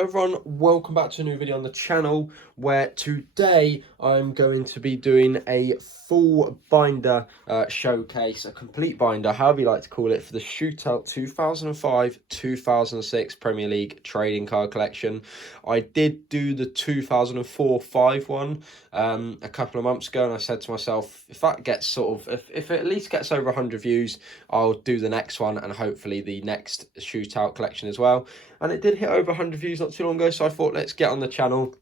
Everyone, welcome back to a new video on the channel, where today I'm going to be doing a full binder showcase, a complete binder, however you like to call it, for the Shootout 2005-2006 Premier League trading card collection. I did do the 2004-5 one a couple of months ago, and I said to myself, if that gets if it at least gets over 100 views, I'll do the next one and hopefully the next Shootout collection as well. And it did hit over 100 views not too long ago, so I thought, let's get on the channel,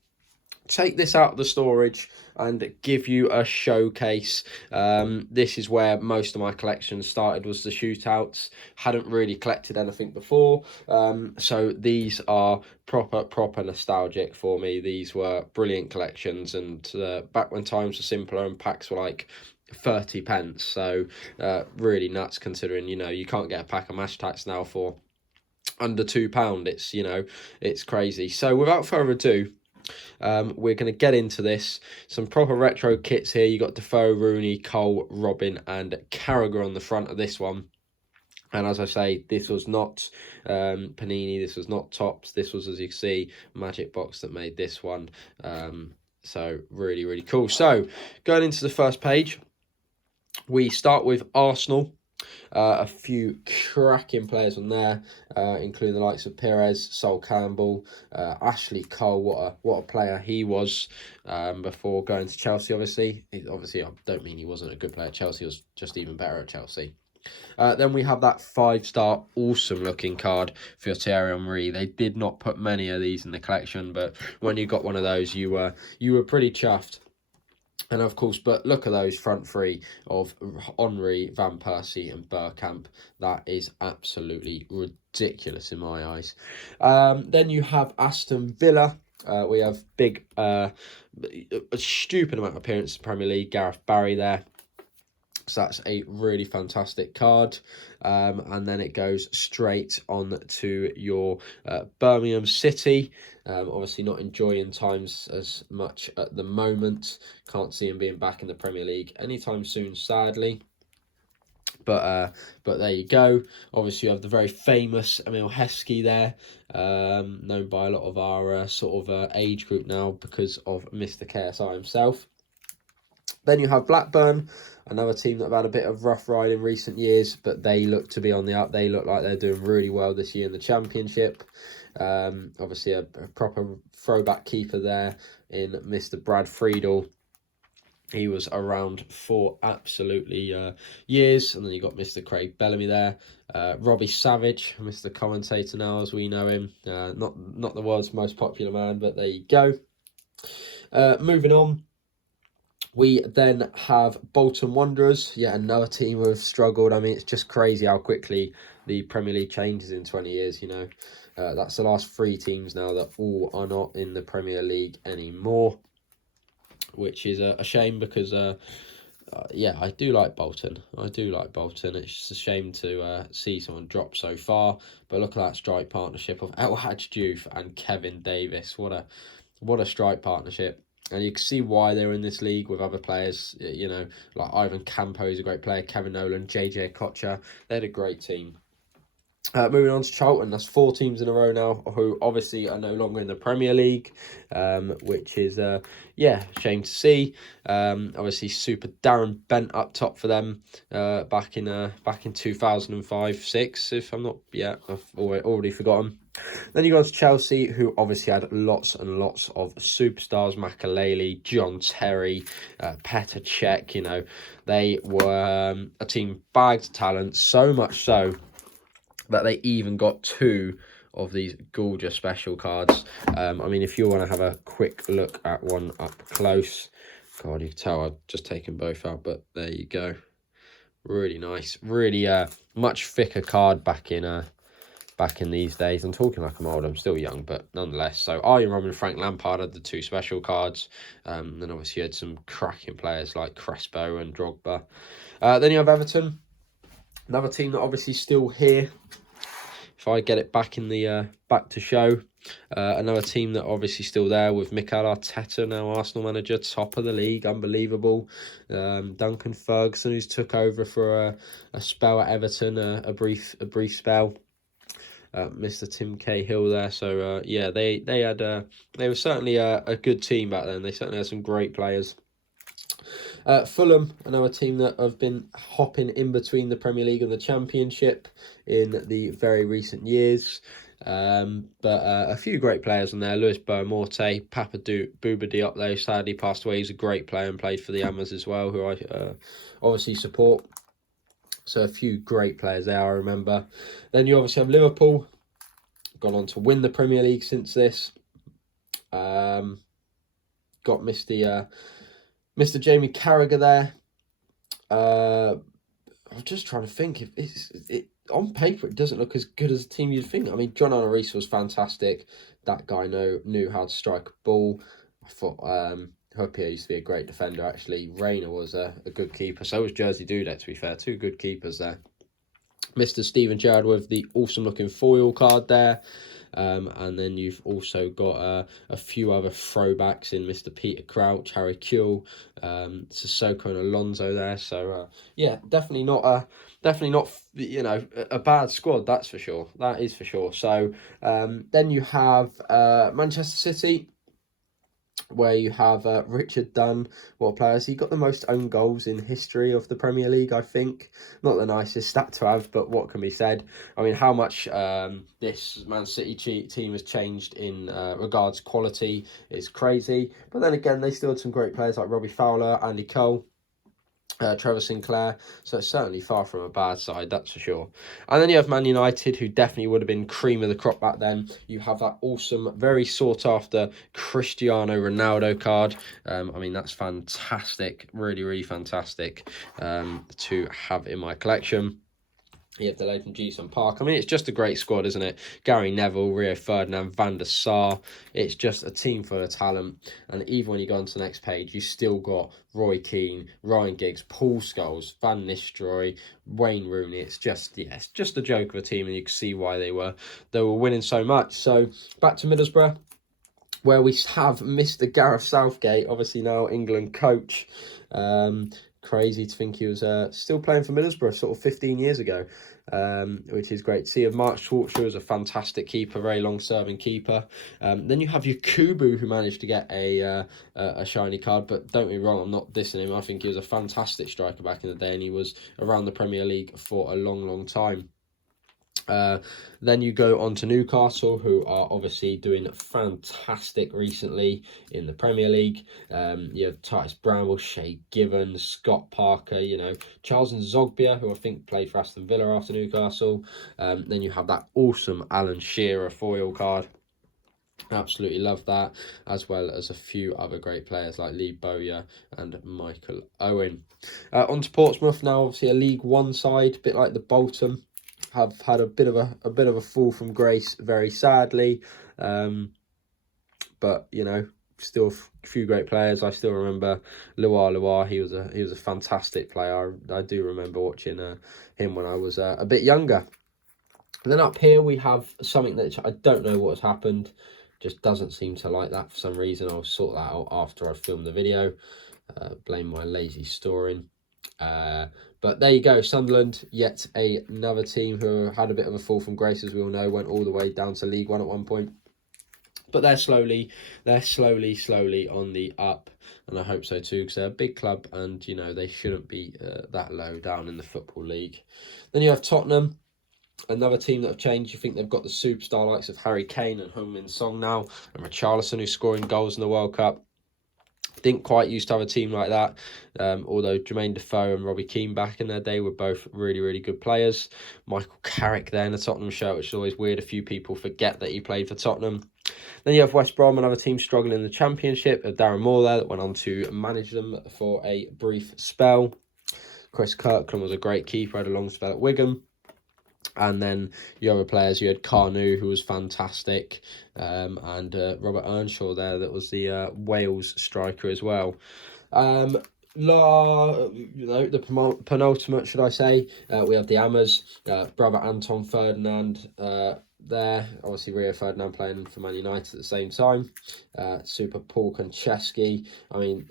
take this out of the storage and give you a showcase. This is where most of my collection started, was the shootouts. Hadn't really collected anything before, so these are proper nostalgic for me. These were brilliant collections, and back when times were simpler and packs were like 30p, so really nuts, considering you can't get a pack of Match Attax now for under £2. It's crazy. So without further ado, we're going to get into this. Some proper retro kits here. You got Defoe, Rooney, Cole, Robin and Carragher on the front of this one. And as I say, this was not Panini, this was not Topps, this was, as you can see, Magic Box that made this one. So really cool. So going into the first page, we start with Arsenal. A few cracking players on there, including the likes of Perez, Sol Campbell, Ashley Cole. What a player he was before going to Chelsea. Obviously, I don't mean he wasn't a good player at Chelsea. He was just even better at Chelsea. Then we have that 5-star awesome looking card for Thierry Henry. They did not put many of these in the collection, but when you got one of those, you were pretty chuffed. And of course, but look at those front three of Henry, Van Persie and Bergkamp. That is absolutely ridiculous in my eyes. Then you have Aston Villa. We have a stupid amount of appearances in the Premier League. Gareth Barry there. So that's a really fantastic card. And then it goes straight on to your Birmingham City. Obviously not enjoying times as much at the moment. Can't see him being back in the Premier League anytime soon, sadly. But there you go. Obviously you have the very famous Emil Heskey there, known by a lot of our age group now because of Mr. KSI himself. Then you have Blackburn, another team that have had a bit of rough ride in recent years, but they look to be on the up. They look like they're doing really well this year in the Championship. Obviously a proper throwback keeper there in Mr. Brad Friedel. He was around for absolutely years. And then you got Mr. Craig Bellamy there. Robbie Savage, Mr. Commentator now as we know him. Not the world's most popular man, but there you go. Moving on. We then have Bolton Wanderers, yet another team who have struggled. I mean, it's just crazy how quickly the Premier League changes in 20 years, That's the last 3 teams now that all are not in the Premier League anymore, which is a shame because, yeah, I do like Bolton. It's just a shame to see someone drop so far. But look at that strike partnership of El Hadj Diouf and Kevin Davis. What a strike partnership. And you can see why they're in this league with other players, like Ivan Campo is a great player, Kevin Nolan, JJ Okocha. They had a great team. Moving on to Charlton, that's 4 teams in a row now who obviously are no longer in the Premier League, which is, shame to see. Obviously, super Darren Bent up top for them back in 2005-06, if I'm not, I've already forgotten. Then you go to Chelsea, who obviously had lots and lots of superstars. Makelele, John Terry, Petr Cech. They were a team bagged of talent, so much so that they even got 2 of these gorgeous special cards. I mean, if you want to have a quick look at one up close, God, you can tell I've just taken both out, but there you go. Really nice, really much thicker card back in these days. I'm talking like I'm old, I'm still young, but nonetheless. So Arjen Robben and Frank Lampard had the 2 special cards. Then obviously you had some cracking players like Crespo and Drogba. Then you have Everton, another team that obviously still here. If I get it back in the back to show, another team that obviously still there with Mikel Arteta, now Arsenal manager, top of the league, unbelievable. Duncan Ferguson, who's took over for a spell at Everton, a brief spell. Mr. Tim Cahill there. So yeah, they were certainly a good team back then. They certainly had some great players. Fulham, another team that have been hopping in between the Premier League and the Championship in the very recent years. But a few great players in there. Lewis Boamorte, Bouba Diop, though, sadly passed away. He's a great player and played for the Amas as well, who I obviously support. So a few great players there, I remember. Then you obviously have Liverpool, gone on to win the Premier League since this. Got Mr. Jamie Carragher there. I'm just trying to think if it on paper it doesn't look as good as a team you'd think. I mean, John Onorisa was fantastic. That guy knew how to strike a ball. I thought Huppier used to be a great defender actually. Rayner was a good keeper. So was Jersey Dudek, to be fair. Two good keepers there. Mr. Steven Gerrard with the awesome looking foil card there. And then you've also got a few other throwbacks in Mr. Peter Crouch, Harry Kewell, Sissoko and Alonso there. So yeah, definitely not a bad squad, that's for sure. That is for sure. So then you have Manchester City, where you have Richard Dunn. What a player. He got the most own goals in history of the Premier League, I think. Not the nicest stat to have, but what can be said? I mean, how much this Man City team has changed in regards quality is crazy. But then again, they still had some great players like Robbie Fowler, Andy Cole, Trevor Sinclair, so it's certainly far from a bad side, that's for sure. And then you have Man United, who definitely would have been cream of the crop back then. You have that awesome, very sought after Cristiano Ronaldo card. I mean, that's fantastic, really, really fantastic to have in my collection. You have the load from Jason Park. I mean, it's just a great squad, isn't it? Gary Neville, Rio Ferdinand, Van der Sar. It's just a team full of talent. And even when you go on to the next page, you still got Roy Keane, Ryan Giggs, Paul Scholes, Van Nistelrooy, Wayne Rooney. It's just a joke of a team, and you can see why they were winning so much. So back to Middlesbrough, where we have Mr. Gareth Southgate, obviously now England coach. Crazy to think he was still playing for Middlesbrough sort of 15 years ago, which is great to see. Mark Schwarzer is a fantastic keeper, very long-serving keeper. Then you have Yakubu, who managed to get a shiny card, but don't get me wrong, I'm not dissing him. I think he was a fantastic striker back in the day, and he was around the Premier League for a long, long time. Then you go on to Newcastle, who are obviously doing fantastic recently in the Premier League. You have Titus Bramble, Shay Given, Scott Parker, Charles Nzogbia, who I think played for Aston Villa after Newcastle. Then you have that awesome Alan Shearer foil card. Absolutely love that, as well as a few other great players like Lee Bowyer and Michael Owen. On to Portsmouth now, obviously a League One side, a bit like the Bolton. Have had a bit of a fall from grace, very sadly, but still a few great players. I still remember Luar. He was a fantastic player. I do remember watching him when I was a bit younger. And then up here we have something that I don't know what has happened. Just doesn't seem to like that for some reason. I'll sort that out after I film the video. Blame my lazy storing. But there you go, Sunderland, yet another team who had a bit of a fall from grace, as we all know, went all the way down to League One at one point. But they're slowly on the up, and I hope so too, because they're a big club, and they shouldn't be that low down in the Football League. Then you have Tottenham, another team that have changed. You think they've got the superstar likes of Harry Kane and Heung-min Son now, and Richarlison, who's scoring goals in the World Cup. Didn't quite used to have a team like that, although Jermaine Defoe and Robbie Keane back in their day were both really, really good players. Michael Carrick there in the Tottenham shirt, which is always weird. A few people forget that he played for Tottenham. Then you have West Brom, another team struggling in the Championship. Darren Moore there that went on to manage them for a brief spell. Chris Kirkland was a great keeper, had a long spell at Wigan. And then your other players, you had Carnu, who was fantastic, and Robert Earnshaw there, that was the Wales striker as well. The penultimate, should I say, we have the Amas, brother Anton Ferdinand there, obviously Rio Ferdinand playing for Man United at the same time. Super Paul Konchesky. I mean,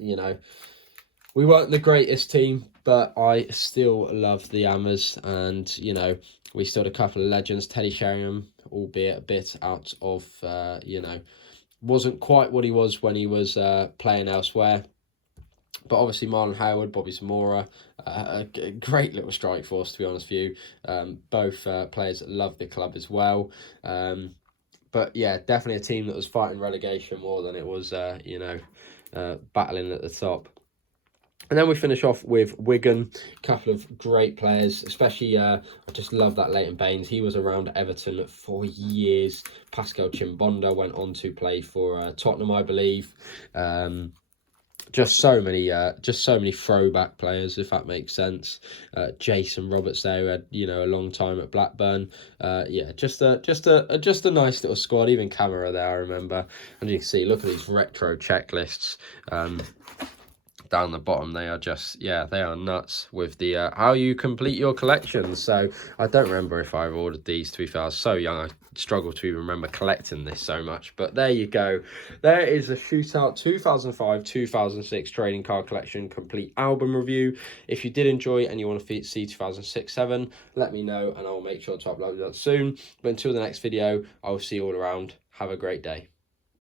we weren't the greatest team, but I still love the Amas, and we still had a couple of legends. Teddy Sheringham, albeit a bit out of, wasn't quite what he was when he was playing elsewhere. But obviously Marlon Howard, Bobby Zamora, a great little strike force, to be honest with you. Both players that love the club as well. But yeah, definitely a team that was fighting relegation more than it was, battling at the top. And then we finish off with Wigan, a couple of great players, especially I just love that Leighton Baines. He was around Everton for years. Pascal Chimbonda went on to play for Tottenham, I believe. Just so many throwback players, if that makes sense. Jason Roberts there, who had a long time at Blackburn. Just a nice little squad. Even Camera there, I remember. And you can see, look at these retro checklists. Down the bottom, they are just, they are nuts with the how you complete your collection. So I don't remember if I've ordered these, to be fair. I was so young, I struggle to even remember collecting this so much. But there you go. There is a Shootout 2005-2006 trading card collection complete album review. If you did enjoy and you want to see 2006-7, let me know and I will make sure to upload that soon. But until the next video, I will see you all around. Have a great day.